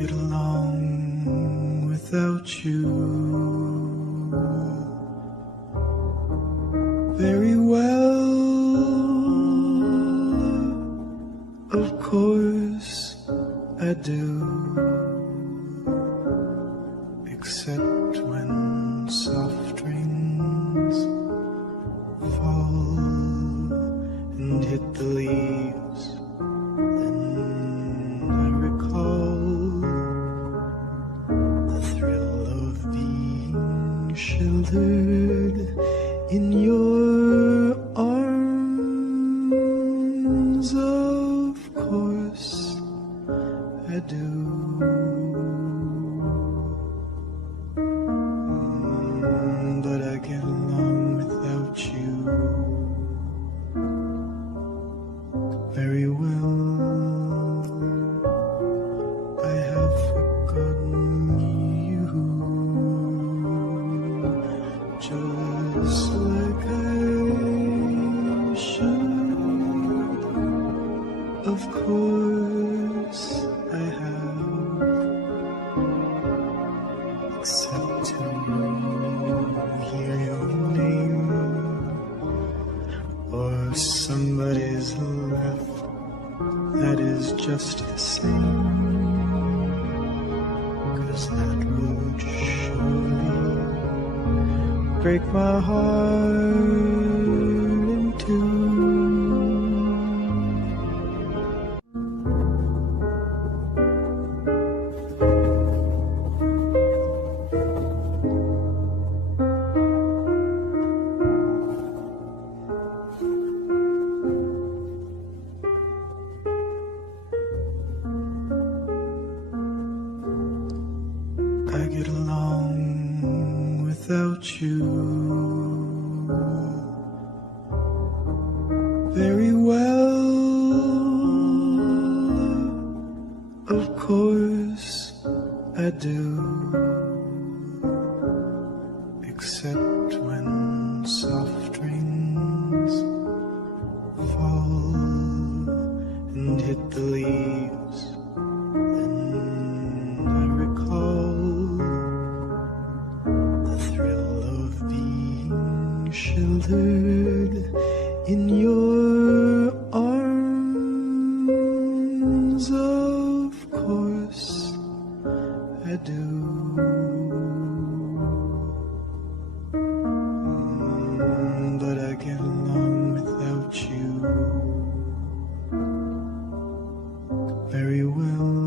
get along without you very well. Of course I do, except when soft rains fall and hit the leaves. Then I recall the thrill of being sheltered in your arms. Of course I do. But I get along without you very well. I have forgotten you, just like I should. Of course I have, except to hear your name or somebody's laugh. That is just the same, 'cause that would surely break my heart in two. I get along without you very well. Of course I do, except when soft rains fall and hit the leaves. Then I recall the thrill of being sheltered in your arms. Of course I do. But I get along without you very well.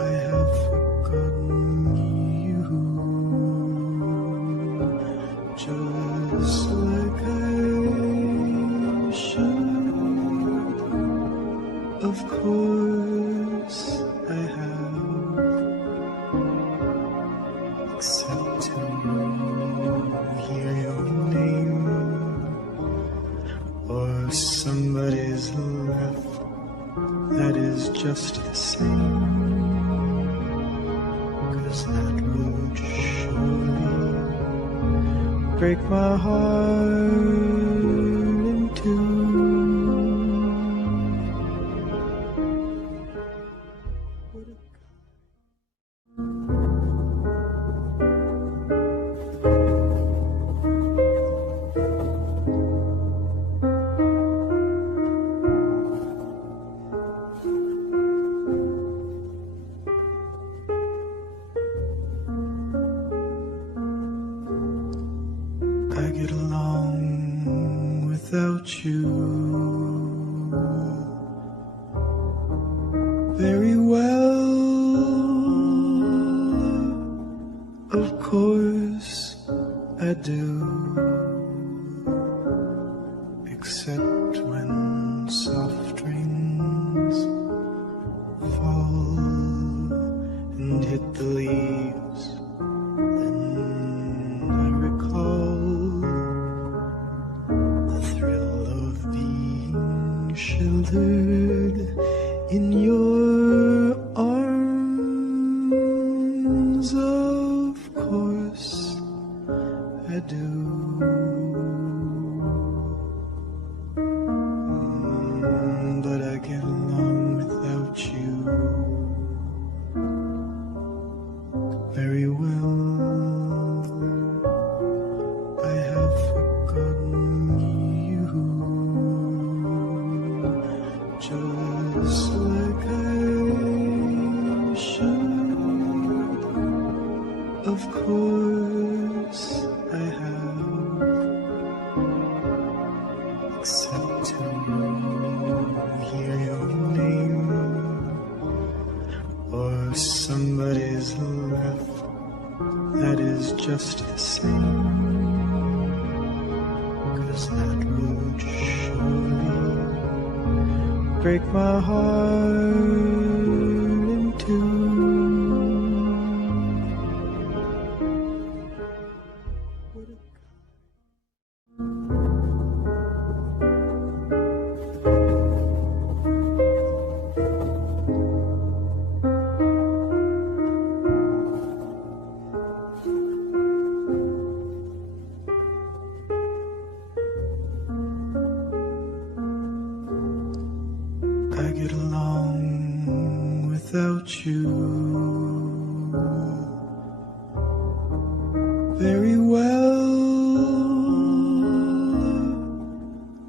I have forgotten you, just like I should. Of course I have, except to hear your name or somebody's laugh. That is just the same, 'cause that would surely break my heart in two. I get along without you very well. Of course I do, except when soft rains fall and hit the leaves. Then I recall the thrill of being sheltered in your arms. Of course I do. But I get along without you except to hear your name or somebody's laugh that is just the same, 'cause that would surely break my heart in two. I get along without you very well.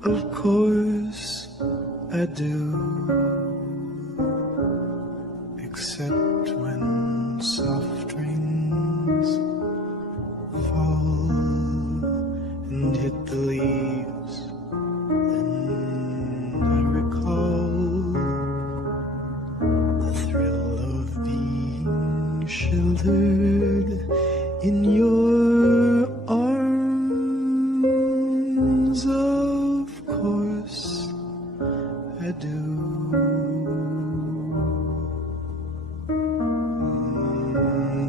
Of course I do, except when soft rains fall and hit the leaves. Then I recall the thrill of being sheltered in your arms. Of course I do.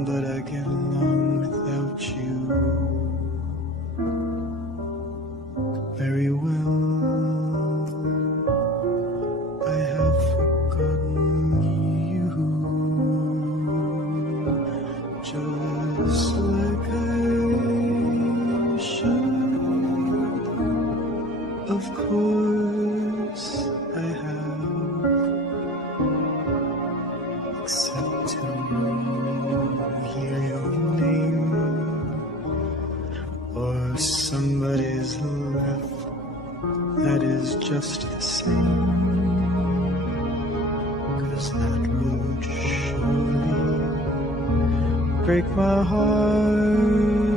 But I get along without you very well. I have forgotten you, just like I should. Of course I have, except to hear your name or somebody's laugh that is just the same, 'cause that would surely break my heart